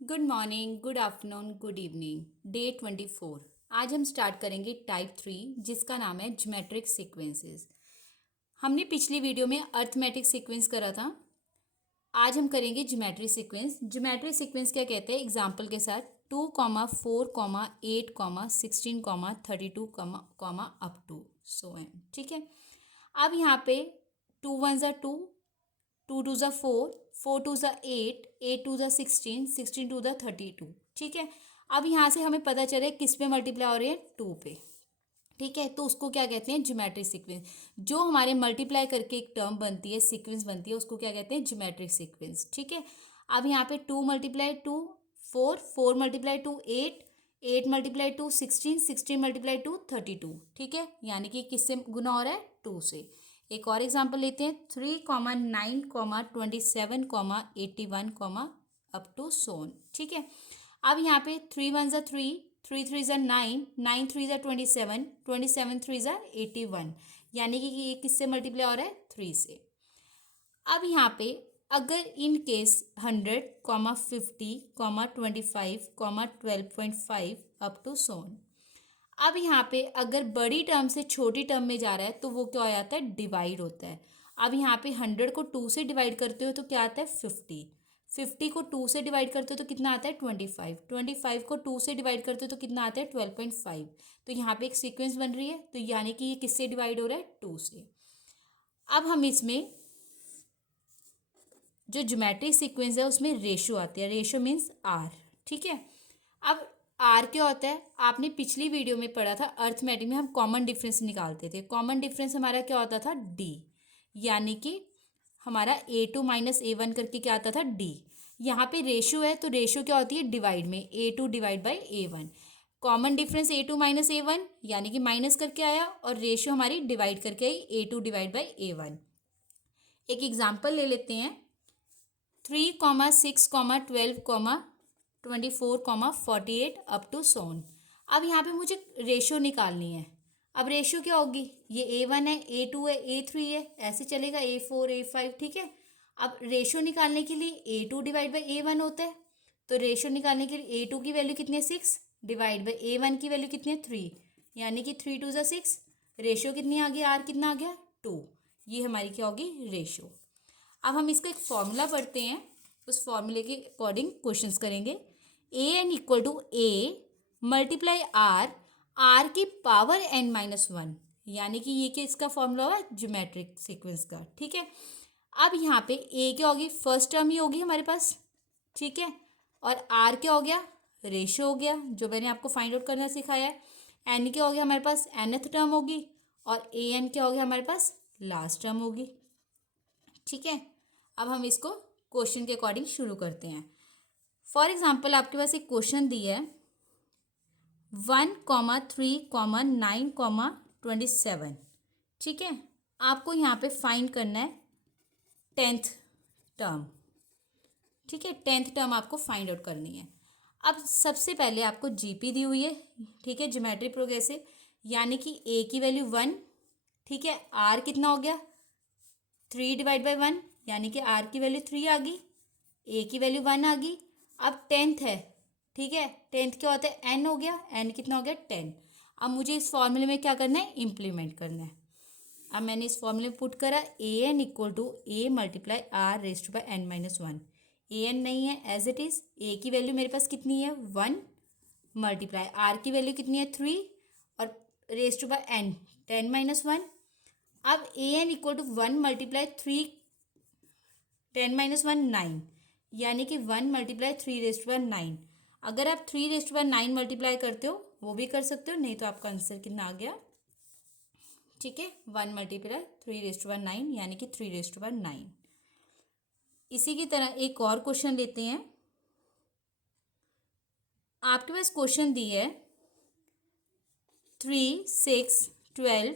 Good morning, good afternoon, good evening. Day 24। आज हम start करेंगे टाइप 3, जिसका नाम है ज्योमेट्रिक सीक्वेंसेस। हमने पिछली वीडियो में अर्थमेटिक सीक्वेंस करा था। आज हम करेंगे ज्योमेट्रिक सीक्वेंस। ज्योमेट्रिक सीक्वेंस क्या कहते हैं? एग्जाम्पल के साथ 2, 4, 8, 16, 32, अप टू सो एन। ठीक है। अब यहाँ पे 2 1 2, 2 2 4, 4 2 8, 8 2 16, 16 2 32। ठीक है। अब यहाँ से हमें पता चले किस पे मल्टीप्लाई हो रही है, 2 पे। ठीक है, तो उसको क्या कहते हैं? Geometric sequence. जो हमारे मल्टीप्लाई करके एक टर्म बनती है, सीक्वेंस बनती है, उसको क्या कहते हैं? Geometric sequence. ठीक है। अब यहाँ पे 2 × 2 4, 4 × 2 8, 8 × 2 16, 16 × 2 32। ठीक है, यानी कि किससे गुना हो रहा है? 2 से। एक और एग्जांपल लेते हैं, 3, 9, 27, 81, अप टू सोन। ठीक है। अब यहाँ पे 3 1 3, 3 3 9, 9 3 27, 27 3 81, यानी कि ये किससे मल्टीप्लाई हो रहा है? 3 से। अब यहाँ पे अगर इन केस 100, 50, 25, 12.5 अप टू सोन। अब यहाँ पे अगर बड़ी टर्म से छोटी टर्म में जा रहा है तो वो क्या हो जाता है? डिवाइड होता है। अब यहाँ पे 100 को 2 से डिवाइड करते हो तो क्या आता है? 50। 50 को 2 से डिवाइड करते हो तो कितना आता है? 25। 25 को 2 से डिवाइड करते हो तो कितना आता है? 12.5। तो यहाँ पे एक सीक्वेंस बन रही है, तो यानी कि ये किससे डिवाइड हो रहा है? 2 से। अब हम इसमें जो ज्योमेट्रिक सीक्वेंस है उसमें रेशो आती है। Ratio means R. ठीक है। अब आर क्या होता है? आपने पिछली वीडियो में पढ़ा था, अर्थमेटिक में हम कॉमन डिफरेंस निकालते थे। कॉमन डिफरेंस हमारा क्या होता था? डी। यानी कि हमारा A2 - A1 करके क्या आता था? डी। यहाँ पे रेशो है तो रेशो क्या होती है? डिवाइड में A2 / A1। Common difference A2 - A1 यानी कि माइनस करके आया, और रेशो हमारी डिवाइड करके आई A2 / A1। एक एग्जाम्पल ले लेते हैं, 3, 6, 12, 24, अप टू सोन। अब यहाँ पे मुझे रेशो निकालनी है। अब रेशो क्या होगी? ये A1 है, A2 है, A3 है, ऐसे चलेगा, A4 A5। ठीक है। अब रेशो निकालने के लिए A2 / A1 होता है, तो रेशो निकालने के लिए A2 की वैल्यू कितनी है? 6 डिवाइड बाई A1 की वैल्यू कितनी है? 3, यानी कि 3 2 6। रेशो कितनी आ गई? आर कितना आ गया? 2। ये हमारी क्या होगी? रेशो। अब हम इसका एक फॉर्मूला पढ़ते हैं, उस फॉर्मूले के अकॉर्डिंग क्वेश्चंस करेंगे। AN = A multiply R, R की पावर n-1, यानी कि ये क्या इसका फॉर्मूला हुआ ज्योमेट्रिक सीक्वेंस का। ठीक है। अब यहाँ पे ए क्या होगी? फर्स्ट टर्म ही होगी हमारे पास। ठीक है। और आर क्या हो गया? रेशो हो गया, जो मैंने आपको फाइंड आउट करना सिखाया है। एन क्या हो गया हमारे पास? nth टर्म होगी। और AN क्या हो गया हमारे पास? लास्ट टर्म होगी। ठीक है। अब हम इसको क्वेश्चन के अकॉर्डिंग शुरू करते हैं। फॉर एग्जाम्पल आपके पास एक क्वेश्चन दिया है, 1, 3, 9, 27। ठीक है। आपको यहाँ पे फाइंड करना है 10th टर्म। ठीक है, 10th टर्म आपको फाइंड आउट करनी है। अब सबसे पहले आपको जीपी दी हुई है। ठीक है, ज्योमेट्रिक प्रोग्रेसिव, यानी कि ए की वैल्यू 1। ठीक है। आर कितना हो गया? 3 डिवाइड बाई 1, यानी कि आर की वैल्यू 3 आ गई, ए की वैल्यू 1 आ गई। अब 10th है। ठीक है। 10th क्या होता है? एन हो गया। एन कितना हो गया? 10। अब मुझे इस फॉर्मूले में क्या करना है? इम्प्लीमेंट करना है। अब मैंने इस फॉर्मूले में पुट करा, AN = A multiply R raise to by n-1। AN नहीं है, एज इट इज। ए की वैल्यू मेरे पास कितनी है? 1 मल्टीप्लाई आर की वैल्यू कितनी है? 3, और रेज टू बाई n 10-1। अब AN = 1 मल्टीप्लाई 3 10-1 9, यानी कि 1 मल्टीप्लाई 3 रेज टू बाई 9। अगर आप 3 रेज टू बाई 9 मल्टीप्लाई करते हो वो भी कर सकते हो, नहीं तो आपका आंसर कितना आ गया? ठीक है, 1 मल्टीप्लाई 3 रेज टू बाई 9, यानी कि 3 रेज टू बाई 9। इसी की तरह एक और क्वेश्चन लेते हैं। आपके पास क्वेश्चन दी है 3, 6, 12,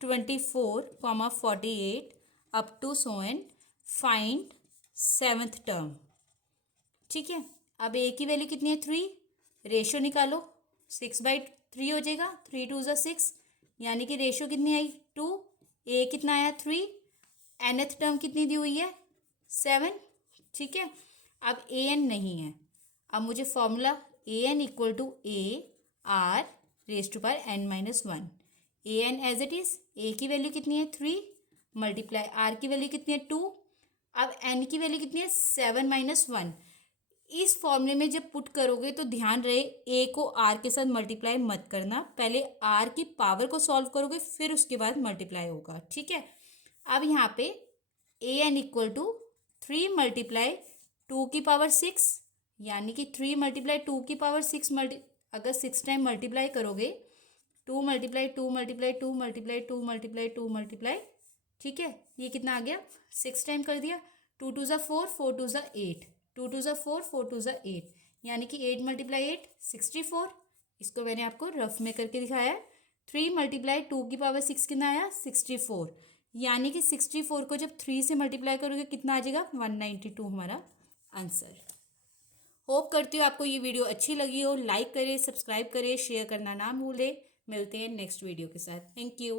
24, 48 up to so N, find 7th term. ठीक है। अब ए की वैल्यू कितनी है? 3। रेशो निकालो, 6/3 हो जाएगा, 3 2 6, यानी कि रेशो कितनी आई? 2। ए कितना आया? 3। nth टर्म कितनी दी हुई है? 7। ठीक है। अब AN नहीं है। अब मुझे formula A N equal to A R raise to power N minus one. A N as it is, A की वैल्यू कितनी है 3 मल्टीप्लाई आर की वैल्यू कितनी है 2, अब एन की वैल्यू कितनी है 7 माइनस वन। इस फॉर्मूले में जब पुट करोगे तो ध्यान रहे ए को आर के साथ मल्टीप्लाई मत करना, पहले आर की पावर को सॉल्व करोगे फिर उसके बाद मल्टीप्लाई होगा, ठीक है। अब यहाँ पे ए एन इक्वल टू 3 मल्टीप्लाई 2 की पावर 6, यानी कि 3 मल्टीप्लाई 2 की पावर 6 अगर 6 टाइम मल्टीप्लाई करोगे 2 multiply 2 multiply 2 multiply 2 multiply 2 multiply, ठीक है, ये कितना आ गया 6 टाइम कर दिया। 2 टू ज़ा 4, 4 टू ज़ा 8, 2 टू ज़ा 4, 4 टू ज़ा 8, यानी कि 8 मल्टीप्लाई 8 64। इसको मैंने आपको रफ में करके दिखाया है। 3 मल्टीप्लाई 2 की पावर 6 कितना आया 64, यानी कि 64 को जब 3 से मल्टीप्लाई करोगे कितना आ जाएगा 192 हमारा आंसर। होप करती हूँ आपको ये वीडियो अच्छी लगी हो। लाइक करें, सब्सक्राइब करें, शेयर करना ना भूलें। मिलते हैं नेक्स्ट वीडियो के साथ। Thank you.